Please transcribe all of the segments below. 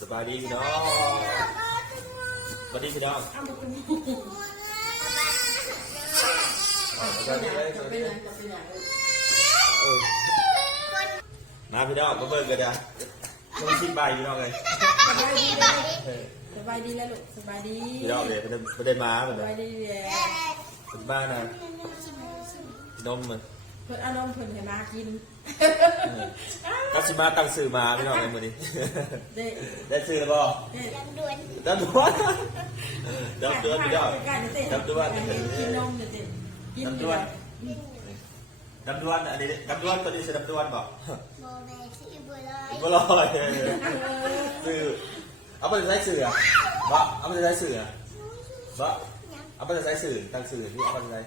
สบายดีพี่น้องสวัสดีพี่น้องเอามาเป็นสวัสดีเลยสจะวัสเป็ดีนเลยัยงจะเป็นยังเออมาพี่น้องมาเบิ่งกันจ้ะต้องชิมใบพี่น้องเลยสบายดีเลยเออสบายดีแล้วลูกสบายดีพี่น้องเลยไม่ได้ไม่ได้มาเหมือนสกันบายดีแหละเป็นบ้านนะนมมันเพิ่นเอานมเพิ่นให้มากิน ก็ชิมาตั้งสื่อมาพี่น้องเลยมือนี้ เด็กได้ซื้อแล้วบ่เด็กจำดวนจำดวนพี่น้องใกล้ๆเด็กจำดวนกินนมเด็กกินจำดวนจำดวนอันนี้จำดวนตัวนี้ใช่จำดวนบ่โมเมที่บัวลอยบ่ลอยสื่อเอาไปใช้สื่อบ่เอาไปใช้สื่อบ่เอาไปใช้สื่อตั้งสื่อที่เอาไปใช้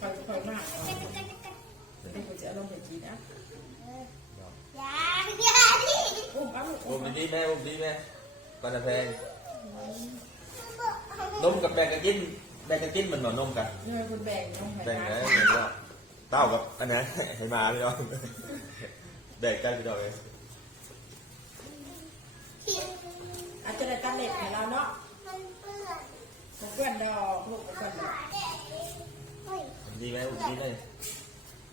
คอยคอยมาก เด็กจะเอานมให้กินนะยายาดิอุ้มเอาลูกโอ้มันดีแม่ผมดีแม่ปานแพงนมกับแบ่งกันกินแบ่งกันกินมันเหมือนนมกันนี่มันคุณแบ่งนมให้แบ่งมาได้เหมือนว่าเต้ากับอันนั้นให้มาพี่น้องแบ่งกันพี่น้องเลยอาจจะได้ตัดเล็บให้เราเนาะมันเปื้อนมันเพื่อนดอกลูกมันเพื่อนดอกเฮ้ยดีไห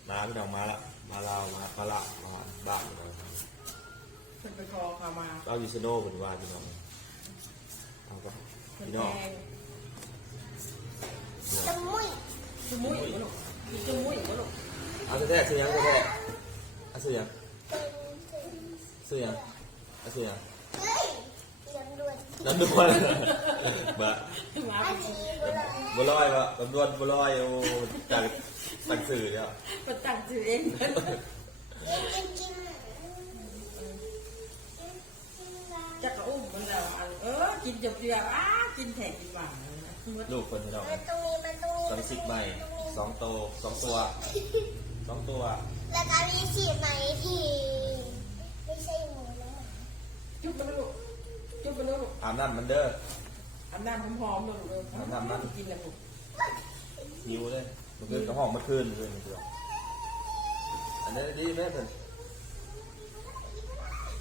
มผมดีเลยมาพี่น้องมาละมาเรามามาละมาบ้านเราเพิ่นไปคอเขามาเราอยู่สโนว์เป็นว่าพี่น้องเอาก็เพิ่นพี่น้องแพงจะมุ้ยจุมุ้ยบ่ลูกจุมุ้ยบ่ลูกเอาแท้ๆซื้อยังแท้ๆเอาซื้อยังเป็นเป็นซื้อยังเอาซื้อยังเฮ้ยยังด่วนน้ำดวนบะมาอันเป็นนี้บัวลอยบัวลอยบะน้ำดวนบัวลอยโอ้จาก ตั้งสื่อเนี่ยเป็นตั้งชื่อเองเพิ่นกินกินจักกะอุ้มมันแล้วอันเออกินจบเดียวอ้ากินแถกกินหวานเลยนะลูกคนพี่น้องมันตรงนี้มันตรงนี้สองสิบใบสองโตสองตัวสองตัวแล้วก็มีฉีดไหมที่ไม่ใช่หมูนะจุ๊บไปลูกจุ๊บไปลูกอาบน้ำมันเด้ออันน้ำหอมๆลูกเลยอันน้ำมันกินแล้วลูกหิวเลยเมื่อคืนก็ห้องเมื่อคืนเลยนี่คืออันนี้ดีไหมเพิ่น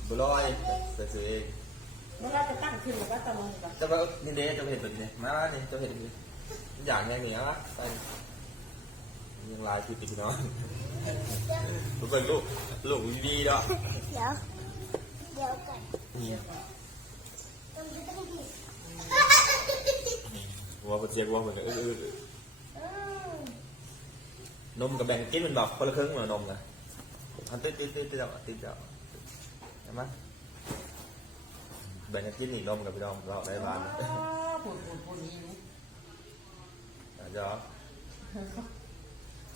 บัวลอยใส่สื่อเองเวลาจะตั้งขึ้นหรือว่าตะลงกันจะว่านี่เด้จะเห็นแบบนี้มาเนี่ยจะเห็นนี่อย่างไงเนี่ยนะไปยังลายคือพี่น้องลูกเป็นลูกลูกดีๆเนาะเดี๋ยวเดี๋ยวก่อนนี่ต้องจะต้องดีหัวมันเสียหัวมันก็อื้ออืมๆ นมกับแบ่งกินมันบอกคนละครึ่งเหมือนนมนะอันติดติดติดติดติดติดเห็นไหมแบ่งกันกินอีกนมกับพี่น้องเราได้บ้านปุ่นปุ่นปุ่นนี้อาจจะ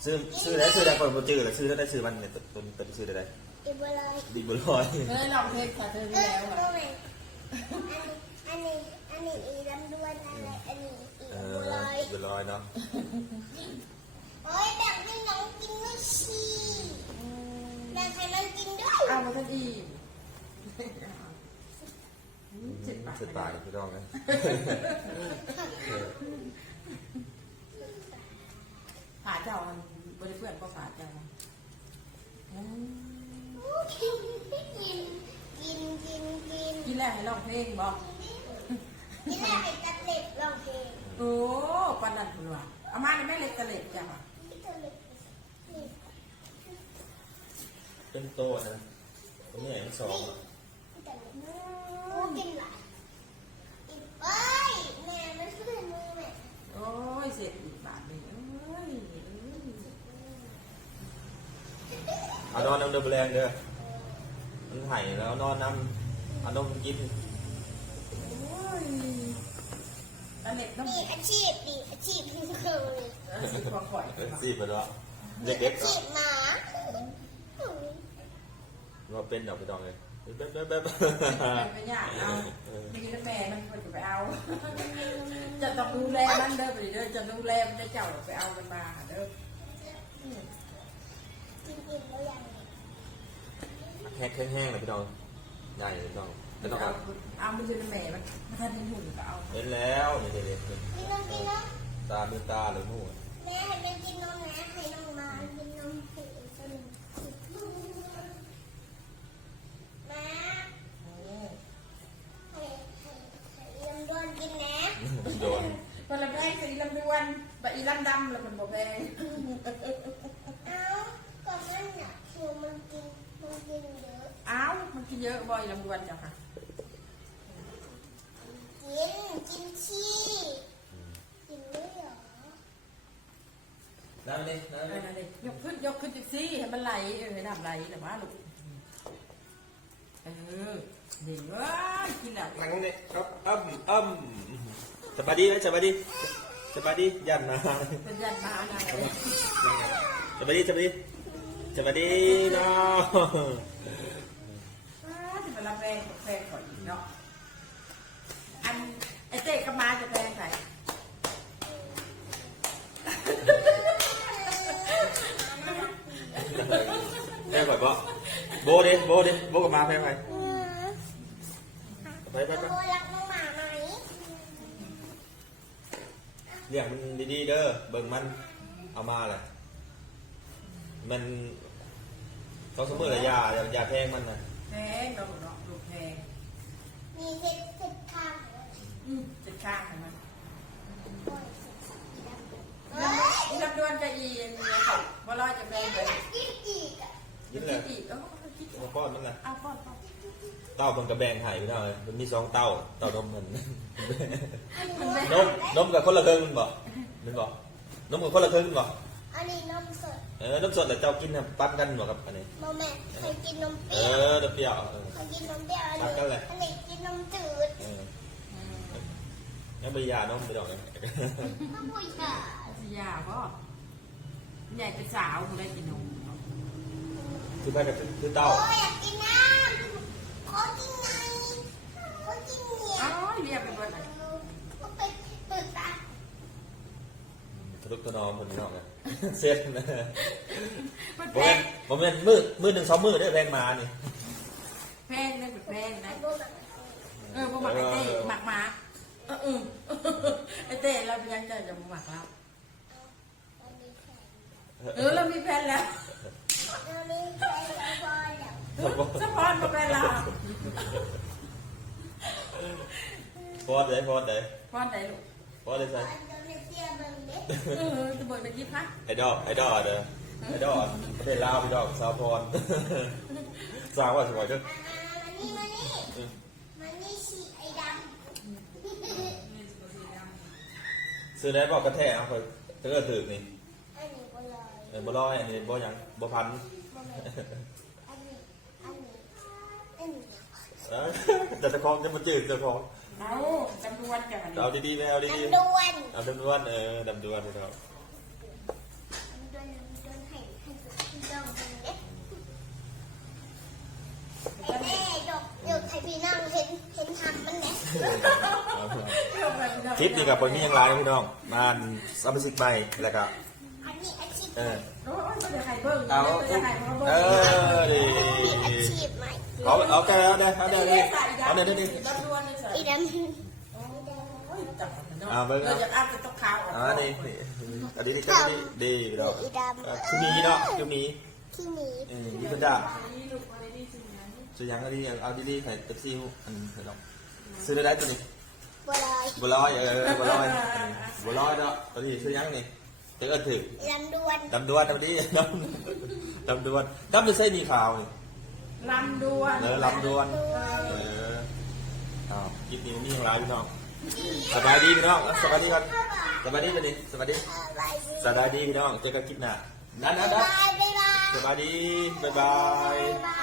ซื้อซื้อได้ซื้อได้คนบ่จื้อแล้วซื้อได้ซื้อมันเนี่ยตัวตัวซื้อได้อีบัวลอยดีบุลอยเฮ้ยลองเพลงค่ะเธอเอได้อแล้วรู้อะไหมอันนี้อันนี้อันนี้อีลำดวนอะไรอันนี้อีเอบัวอลอยบุลอยเนาะ โอ้ยแบ่งให้น้องกินด้วยสิแบ่งให้น้องกินด้วยเอามาทันทีเจ็บปากสุดตายพี่น้องเลยผ่าเจ้ามันบริเพื่อนก็ผ่าเจ้ากินกินกินกินกินกินแล้วให้ร้องเพลงบอกนี่แหละไอ้ตัดเล็บลองเพลงโอ้ปานนันคุณว่าเอามาในแม่เล็กตะเล็กจ้ะ ที่ตัวเล็กนี่ เป็นโต๊ะนะตรงนี้สองที่ตัวเล็กโอ้กินหลายอีกเอ้ยแม่มันขึ้นมือแม่โอ้ยเสร็จอีกบาทหนึ่งเอ้ยเอานอนน้ำเดือบแรงเด้อมันไห่แล้วนอนน้ำเอานมกินโอ้ยตะเล็กต้องนี่อาชีพดีอาชีพที่เคยสิบกว่าข่อยสิบไปแล้วเด็กๆอาก็ชีพหมา ว่าเป็นดอกพี่น้องเลยเบ๊บเบ๊บเบ๊บไปยากเอาไม่กินแม่มันควรจะไปเอา จะต้องดูแลมันเด้อไปเด้อจะดูแลมันจะเจ้าไปเอามันมาเด้อแค่แห้งแห้งๆเลยพี่น้องใหญ่เลยพี่น้องไม่ต้องเอาเอาเอามันจะแม่มันมันทันหุ่นก็เอาเห็นแล้วนี่เด็กกินนมกินนมๆตาดูตาหรือหูแม่ให้มันกินนมนะให้น้องมากินนมให้อีกคนหนึ่งมา เออ บอีลำดำแล้วมันบ่แพง เอ้าก่อนนั้นน่ะคือมันกินมันกินเยอะ อ้าวมัน กินเยอะบ่อยลำดวนจ้ะค่ะ กิน กินชีกินไม่เหรอน้ำนี่เอน้ำอนี่นั่นเองยกขึ้นยกขึ้นจิกซี่ให้มันไหลเออให้น้ำไหลแต่ว่าลูกเออเดี๋ยวว้ายกินแล้วทางนี้ครับอ้ำอ้ำสบายดีไหมสบายดีสบายดียันมาเป็นยันมาอะไรสบายดีสบายดีสบายดีเนาะว้า ที่มันละแพงแพงก่อนอีกเนาะ อันไอเจ๊ก็มาจะแพงใส่แพ้ก่อนบ่โบเด้โบเด้โบกับมาแพ้ไปอืมไปไปไปโบรักน้องหมาไหมเรียกมันดีๆเด้อเบิ่งมันเอามาแหละมันเขาสมมติระยาอย่าแพงมันนะแพงเราเนาะ ลูกแพงมีเห็ดเห็ดข้างเลยอืมจะข้างกันมันโอ้ยเห็ดสัตว์ดำเฮ้อียลำดวนจะอีนเนี่ยค่ะว่าร้อยจะแพงไปอยากกินอีกอะยินเลคิยดอีกเออคิดมาป้อนมันนะเอาป้อนป้อนเต้ามันกระแบงไห่พี่น้องเลยมันมีสองเต้าเต้านมมันอันนี้นมนมกับคนละครึ่งมันบอกมันบอกนมกับคนละครึ่งมันบอกอันนี้นมสด เออนมสดแต่เจ้ากินนะปั้นกันบอกกับอันนี้โมแม่เคยกินนมเปเอรี้ยวอเดี๋ยวเปรี้ยวเออ เคยกินนมเปรี้ยวอันตัดกันเลยนี้อันนี้กินนมจืดเอองั้นไปยานมไปดอกเลยถ้าผู้หญิงสิยาก็ใหญ่เป็นสาวกูได้กินนมเนาะคือไปกับคือโอ้เต้ายอยากกินน้ำขอกินไงขอกินเหนีย อ๋อ ว เรียกไปเบิดเลย ก็ไปตื่นตา ทะลุตัว นอมคนนี้นอกเลยเสร็จนะมันผแพมงผมเป็นมือมือหนึ่งสองมือได้แพงมานี่แพงเลยแพงไอ้นะโบแบบเออพวกหมักไอเต้หมักหมาเออเออไอเต้เรายังจะจะหมักเราเรามีแฟนเออเรามีแฟนแล้วเรามีแฟนแล้วพอแล้วสปอนมาแฟนเราพอดเลยพอดเลยปอนไหนลูกพอดเลยตใช่อน เราเรียนเตี้ยบังเด็กเออจะเบิดไปกี่พักไอดอลไอดอลเด้อไอดอลประเทศลาวพี่ดอกสาวพรสาวว่าสวยจังอ่ามานี่มานี่มานี่สีไอ้ดำซื้อได้บอกกระแทกเอาไปเธอถือนี่อันนี้ก็เลยเออบ่ร้อยอันนี้บ่หยังบ่พันโมเมนอันนี้อันนี้อันนี้เออแต่ตะคองจะมาจืดตะคอง เอาจำนวนกันเอาดีๆไปเอาดีดำดวนๆเอาดำดวนเออดำดวนพี่ดอกดำดวนดำดวนให้ให้ให้ดองบังเด็กไอ้แม่ดอกดอกไทยพี่น้องเห็นเห็นทำมันไหมคลิปนี้กับคนนี้ยังไลน์พี่น้องบ้านซัมมิสิกใหม่แล้วก็อันนี้อาชีพ เออโอ้ยจะใครเบิ้งเอาจะใครมาเบิ้งเออดีมีอาชีพใหม่เอาเอาแกเอาเด้เอาเด้เอาเด้เอาเด้เอาเด้จำนวนนี่ใส่ไอ้ดำจับเนาะอ่าเบิ่งเราจะอ้างจะต้องขาวออกอ่าดีนี่อันนี้ก็ดีดีพี่น้องอีดเออคือมีเนาะคือมีำที่หนีเออดีคุณจ้าซื้อยังก็ดีเอาดีๆใส่เต็มซี่อันเถอะดอกซื้อได้ได้ตัวนี้บัวลอยบัวลอยเออบัวลอยบัวลอยเนาะตัวนี้ซื้อยังนี่ เจ๊ก็ถือลำดวนดำดวนดำดีดำดำดวนดำเป็นไส้นี่ขาวนี่ลำดวนเออลำดวนเอออ้าวคลิปนี้นี่ของเราพี่น้องสบายดีพี่น้องสบายดีครับสบายดีตัวนี้สบายดีอะไรสบายดีพี่น้องเจอกันคลิปหน้านั่นนั่นบ๊ายนั่นบายบ๊ายบายสบายดีบ๊ายบายบ๊ายบายอืม